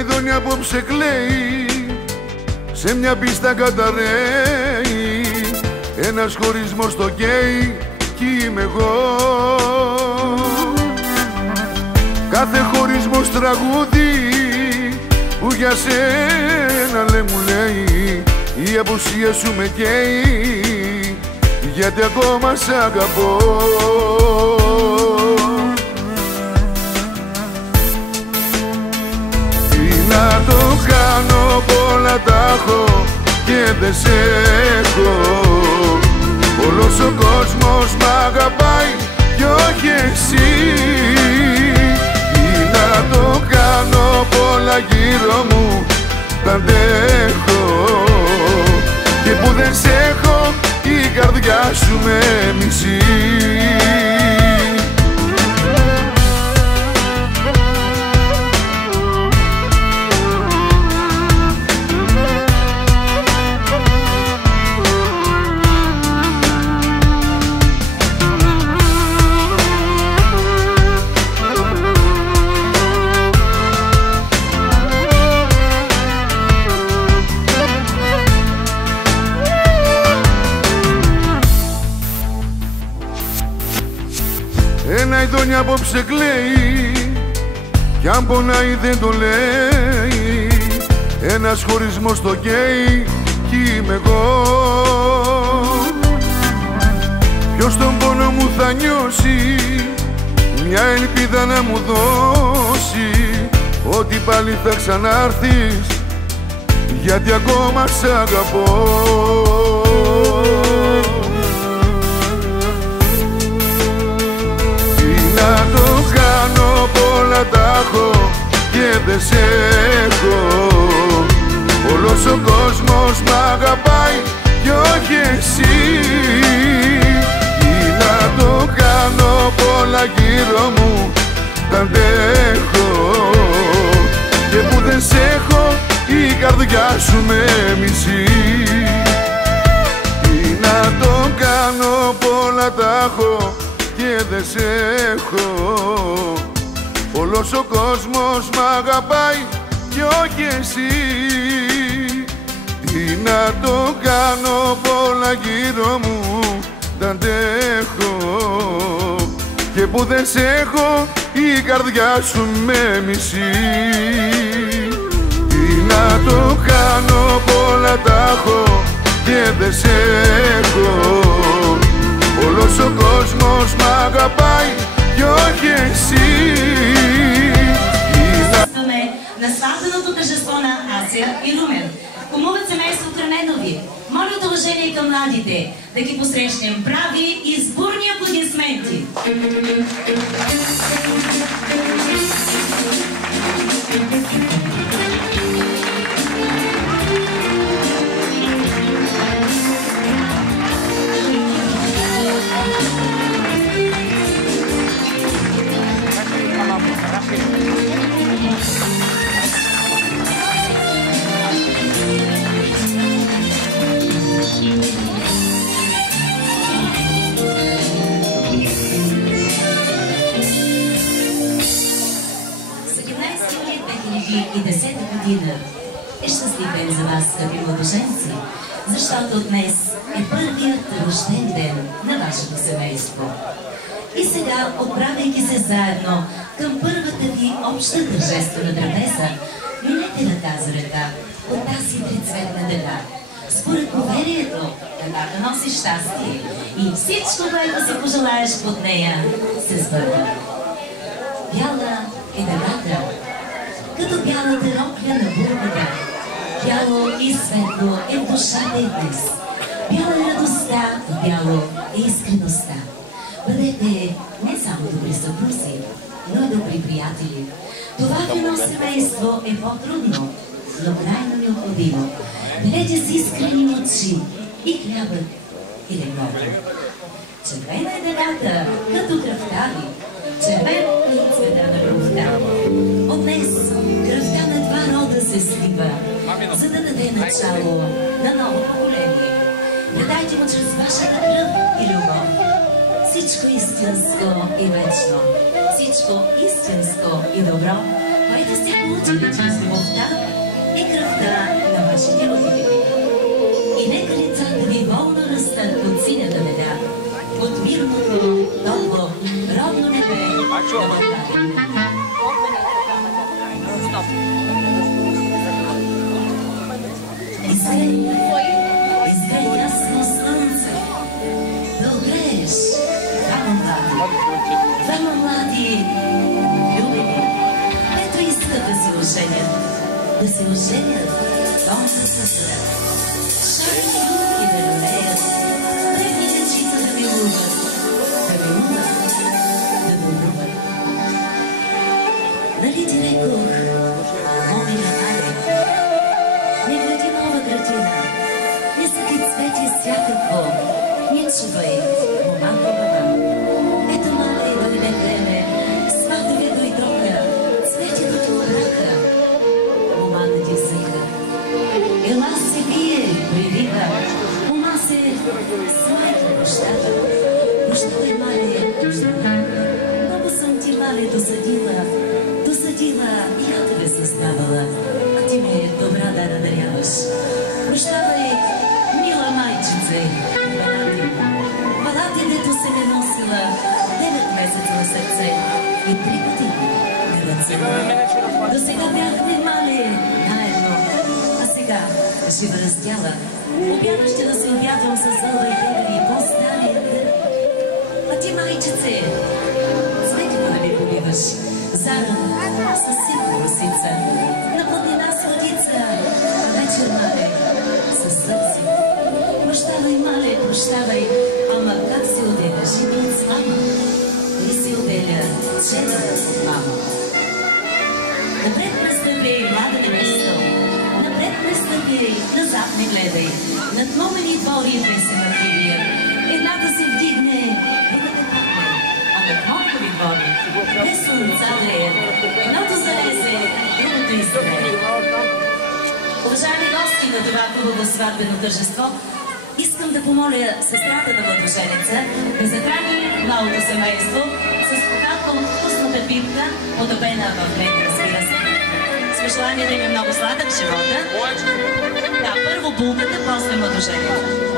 ειδόνι απόψε κλαίει, σε μια πίστα καταραίει. Ένας χωρισμός το καίει κι είμαι εγώ. Κάθε χωρισμός τραγούδι που για σένα μου λέει. Η απουσία σου με καίει, γιατί ακόμα σ' αγαπώ. Τι να το κάνω, πολλά τα έχω και δεν σε έχω. Όλος ο κόσμος μ' αγαπάει κι όχι εσύ. Τι να το κάνω, πολλά γύρω μου τα αντέχω, και που δεν σ' έχω η καρδιά σου με μισεί. Ένα ειδόνι απόψε κλαίει, κι αν πονάει δεν το λέει. Ένας χωρισμός το καίει κι είμαι εγώ. Ποιος τον πόνο μου θα νιώσει, μια ελπίδα να μου δώσει, ότι πάλι θα ξανάρθεις, γιατί ακόμα σ' αγαπώ. Να το κάνω, πολλά τα έχω και δεν σ' έχω. Όλος ο κόσμος μ' αγαπάει κι όχι εσύ. Τι να το κάνω, πολλά γύρω μου τα αντέχω, και που δεν σ' έχω η καρδιά σου με μισεί. Τι να το κάνω, πολλά τα έχω και δεν σ' έχω. Όλος ο κόσμος μ' αγαπάει κι όχι εσύ. Τι να το κάνω, πολλά γύρω μου τα αντέχω, και που δεν σ' έχω η καρδιά σου με μισεί. Τι να το κάνω, πολλά τα έχω και δεν σ' έχω. Όλος ο κόσμος μ' αγαπάει κι όχι εσύ. На сватбеното тържество на Ася и Румен кумуват семейство Кременови. Моля от уважение към младите да ги посрещнем прави и с бурни аплодисменти. Година е щастлив ден за вас, скъпи младоженци, защото днес е първият рожден ден на вашето семейство. И сега, отправяйки се заедно към първата ви обща тържествена трапеза, минете ръка за ръка от тази трицветна дъга. Според поверието, дъгата носи щастие и всичко, което си пожелаеш под нея, се сбъдва. Бяла е дъгата, като бялата рокля на бурбата. Бяло и светло е в душата и днес. Бяла е радостта, бяло е искреността. Бъдете не само добри съпрузи, но и добри приятели. Това в едно семейство е по-трудно, но крайно необходимо. Бъдете с искрени очи и хлябът и леглото. Червена е дъгата, като кръвта ви. Червен е цвета на любовта. От днес кръвта на два рода се слива, за да даде начало на ново поколение. Предайте му чрез вашата кръв и любов всичко истинско и вечно, всичко истинско и добро, което сте получили чрез любовта и кръвта на вашите родители. И нека лицата ви волно растат от синята меда, от мирното, топло, родно небе на България. Изгрей ясно слънце, да огрееш двама млади любени, ето искат да се оженят, дом със съсъда. Шарни юбки да люлеят, древни дечица да милуват, да добруват. Нали ти рекох, момина Али, не гради нова градина, не сади цвети всякакво, не чувай, мома хубава. Ето мале дойде време, сватове дойдоха, цвети дотвораха, мома да ти взеха. Ела се бие, привика, мома се смайка, прощава. Прощавай, мале, прощавай. Много съм ти, мале, досадила, и я тебе съставала, а ти ми добра да надаряваш. Прощавай, мила майчице, балати, дето се не носила 9 месеца на сърце и 3 години не да целува. До сега бяхме мали наедно, а сега жива раздяла. Обяда ще да се обядвам с зълба и хлеби и по-стария. А ти, майчице, светико да ми поливаш. Зарано, със силна русица, на планина с водица, а вечер, мале, със сълзи. Прощавай, мале, прощавай, ама как се отделя живият с мама? Ли се отделя чета с мама? Напред настъпи, млада невесто, напред настъпи, назад не гледай, над момени двори се маркирия. Едната се вдигне, другата падне, а над момкови двори не слънца леят, едното залезе, другото изгрее. Уважаеми гости на това хубаво сватбено тържество, искам да помоля сестрата на младоженеца да захрани малото семейство с богато вкусната пивка, подобена в мен, разбира се. С желание да има много сладък живота. Да, първо булката, после младоженеца.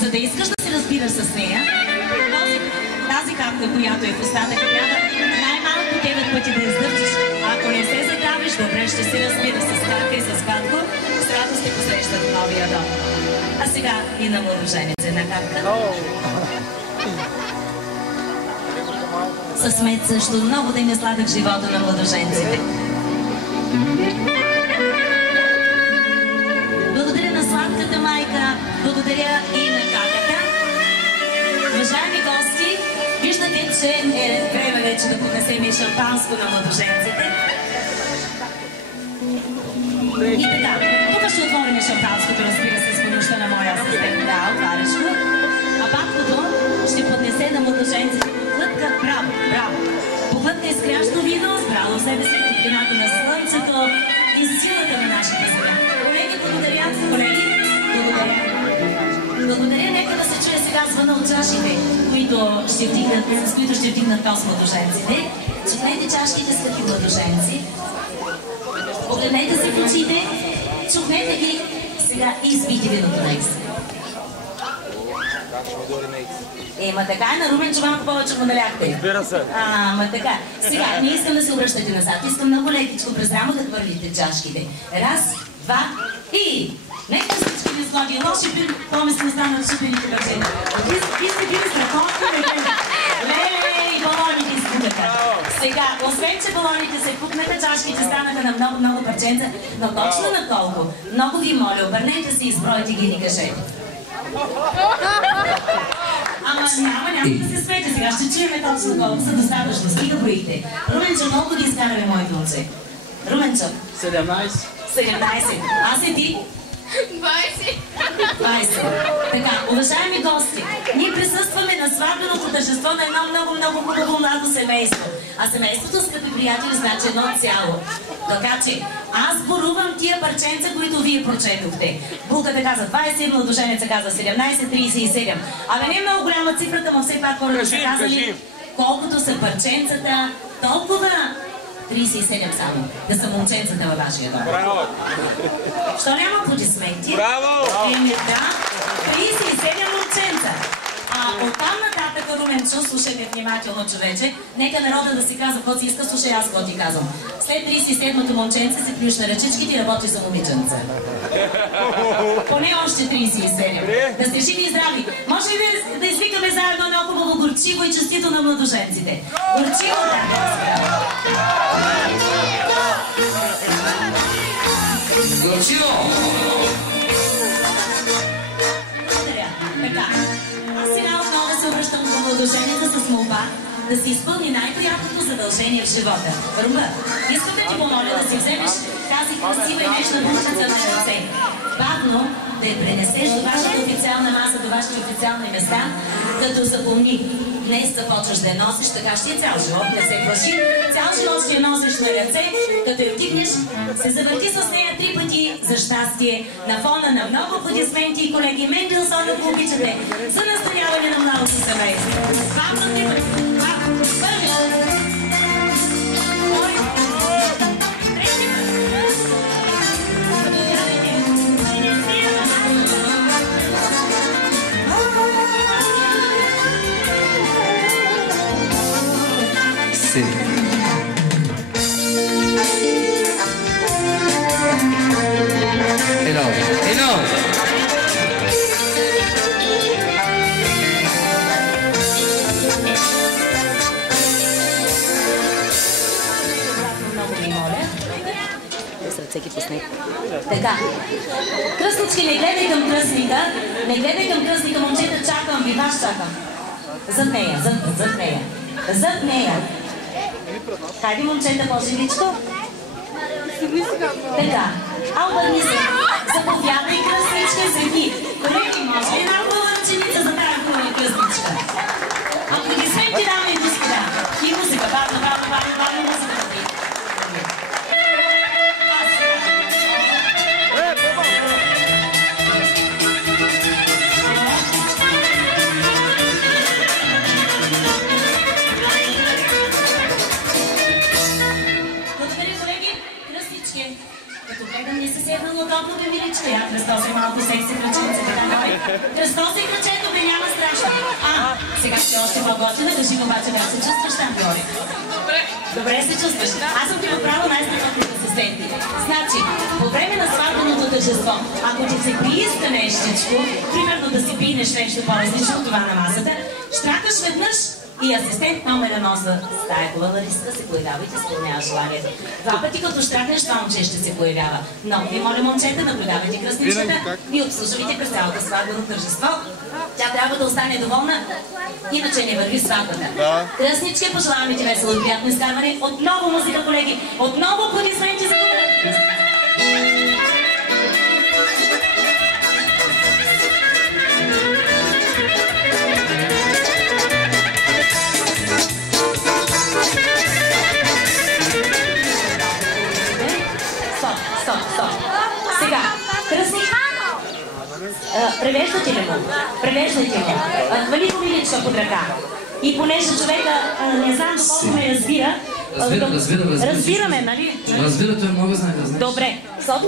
За да искаш да се разбираш с нея, тази капка, която е в устата, трябва най-малко 9 пъти да издърчиш. Ако не се задавиш, добре ще се разбира с капка и с батко, с радост ще посрещат в новия дом. А сега и на младоженец една капка. С мед също много да им е сладък живота на младоженците. Благодаря на сладката майка, благодаря и на каката. Уважаеми гости, виждате, че е време вече да поднесем и шампанско на младоженците. И така, тук ще отворим шампанското, разбира се, с помощта на моя асистент. Да, отваряш го. А баткото ще поднесе на младоженците поглътка, браво, поглътка изкрящо вино, сбрало в себе си топлината на слънцето и силата на нашата земя. Колеги, благодаря. Благодаря, нека да се чуе сега звъна от чашите, с които ще вдигнат тост младоженците. Чукнете чашките, скъпи младоженци. Погледнете се в очите, чукнете ги, сега и изпийте виното наистина. Ма така е, на Румен малко повече го наляхте. Разбира се. Ма така. Сега, не искам да се обръщате назад, искам много лекичко през рамо да хвърлите чашките. Раз, два и... Нека всички ви сгоди. Лоши били, по-мислено станат шипените бържени. Ви сте били страхотни, леле, и балоните изпукаха. Сега, освен че балоните се пукнаха, чашките станаха на много парченца, но точно на колко? Много ви моля, обърнете се и избройте ги и ни кажете. Ама няма да се смете сега, ще чуеме точно колко са достатъчно. Стига броите. Руменчо, колко ги изкараме моите момче? Руменчо? 17. 17. Аз и ти? 20. 20. Така, уважаеми гости, ние присъстваме на сватбеното тържество на едно много хубаво младо семейство. А семейството, скъпи приятели, значи едно цяло. Така че, аз борувам тия парченца, които вие прочетохте. Булката каза 20, младоженеца каза 17, 37. Абе не е много голяма цифрата, но все пак хората са казали, колкото са парченцата, толкова 37 само, да са момченцата във вашия дом. Браво! Що няма аплодисменти? Браво! Еми да, 37 момченца. А оттам нататък, Руменчо, слушайте внимателно, човече, нека народа да си казва какво си иска, слушай аз какво ти казвам. След 37-то момченце се плюща ръчичките и работи за момиченца. Поне още 37. Да сте живи и здрави. Може ли да извикаме заедно едно хубаво горчиво и честито на младоженците? Горчиво, да. Горчиво! Благодаря. Така. А сега отново се обръщам към младоженеца с молба да си изпълни най-приятното задължение в живота. Рума, искам да ти помоля да си вземеш тази красива и нежна булчица на ръце. Бавно да я пренесеш до вашата официална маса, до вашите официални места, като запомни. Днес започваш да я носиш, така ще е цял живот, не се плаши. Цял живот ще я носиш на ръце, като я вдигнеш, се завърти с нея 3 пъти за щастие, на фона на много аплодисменти. Колеги, Мендelssohn, ако обичате, за настаняване на младото семейство. Бавно 3 пъти. Първи. Hello. Така. Кръстнички, не гледай към кръстника. Не гледай към кръстника, момчета, чакам ви, вас чакам. Зад нея, зад нея. Зад нея. Хайде, момчета, по-живичко. Така. А обърни се. Заповядай, кръстничка, седи. Колеги, може ли една хубава ръченица за тази хубава кръстничка? Аплодисменти, дами и господа. И музика, бавно музика. Удобно бе, миличка, я Христос е малко секси кръченце, така давай. Христос е кръчето, бе, няма страшно. Сега ще още по-готина, кажи обаче, как се чувстваш там, Георги? Добре се чувстваш. Аз съм ти отправил най-страхотните асистенти. Значи, по време на сватбеното тържество, ако ти се прииска нещичко, примерно да си пинеш нещо по-различно това на масата, штракаш веднъж и асистент номер 1 за тая хубава риска се появява и ти изпълнява желанието. 2 пъти като штракнеш, това момче ще се появява. Много ви моля, момчета, наблюдавайте кръстничката и обслужвайте през цялото сватбено тържество. Тя трябва да остане доволна, иначе не върви сватбата. Кръстнички, пожелаваме ти весело и приятно изкарване. Отново музика, колеги. Отново аплодисменти за Стоп. Сега, кръстник. Превеждате ли му? Превеждайте му. Хвали го миличка под ръка. И понеже човека, не знам доколко ме разбира. Разбираме, нали? Разбира, той много знае да знае. Добре,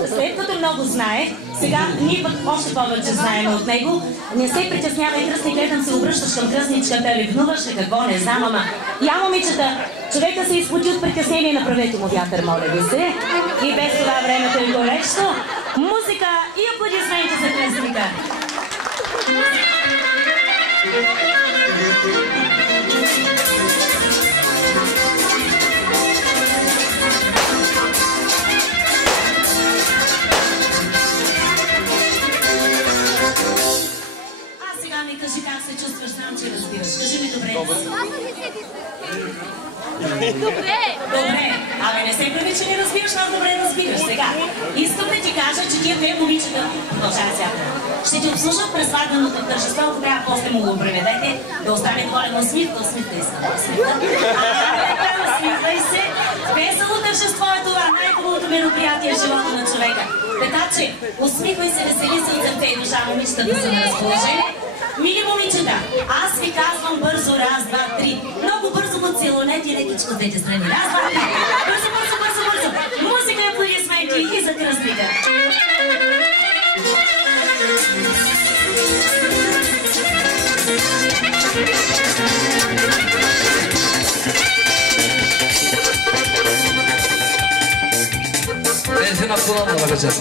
след като много знае, сега ние пък още повече знаем от него. Не се притеснявай, кръстник, гледам се обръщаш към кръстничката, ревнуваш ли какво, не знам, ама. Я, момичета, човека се изпоти от притеснение, направете му вятър, моля ви се. И без това времето е горещо. Музика и аплодисменти за кръстника. Кажи как се чувстваш, знам, че разбираш. Кажи ми добре. Добре, абе не се прави, че не разбираш, аз добре разбираш. Сега, искам да ти кажа, че тия две момичета, продължава сега, ще ти обслужват през сватбеното тържество, ако трябва после му го преведете, да остане доволен. Усмивка искам. Усмихвай се. Весело тържество е това, най-хубавото мероприятие в живота на човека. Така че, усмихвай се, весели се от сърце и душа, момичетата са на разположение. Мили момичета, аз ви казвам бързо, раз, два, три. Много бързо поцелунете и лекичко двете страни. Раз, два, три. Бързо. Музика, аплодисменти и за кръстника. Elfin Abdullah'la bakacağız.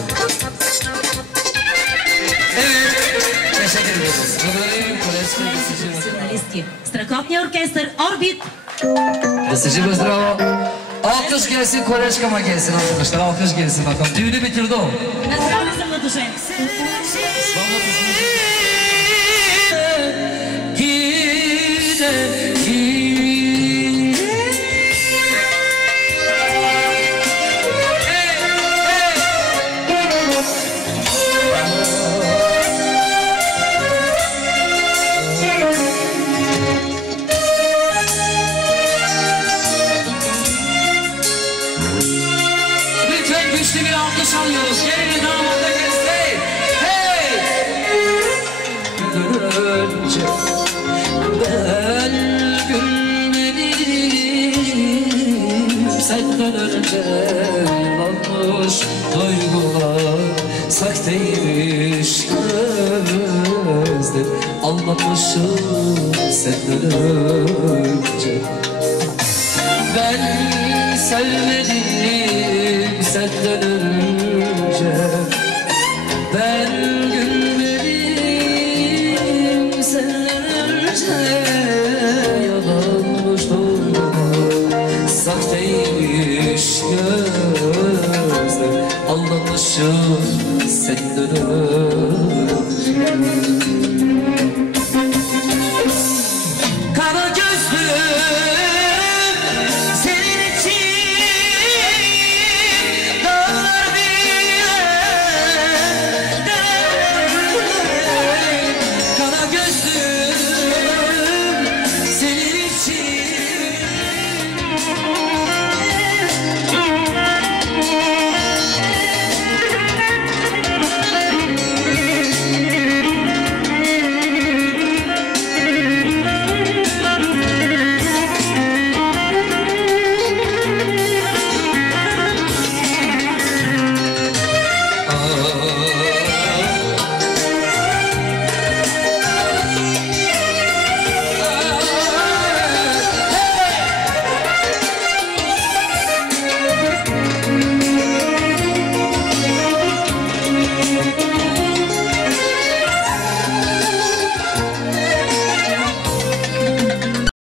Evet. Teşekkür ederiz. Професионалисти. Страхотният оркестър Орбит. Да се живе здраво. Alkış gelsin, koleçkama gelsin arkadaşlar. Alkış gelsin bakalım. Düğünü bitirdi o. На здраве за младожен. Güçlü bir alkış alıyoruz. Gelin damada gelsin. Hey! Önce ben gülmeliyim. Senden önce yanlış duygular sahteymiş gözler. Anlatmışım senden önce. Ben sevmedim senden önce. Ben gülmedim senden önce. Yalanmış duygular, sahteymiş gözler. Anlamışım senden önce.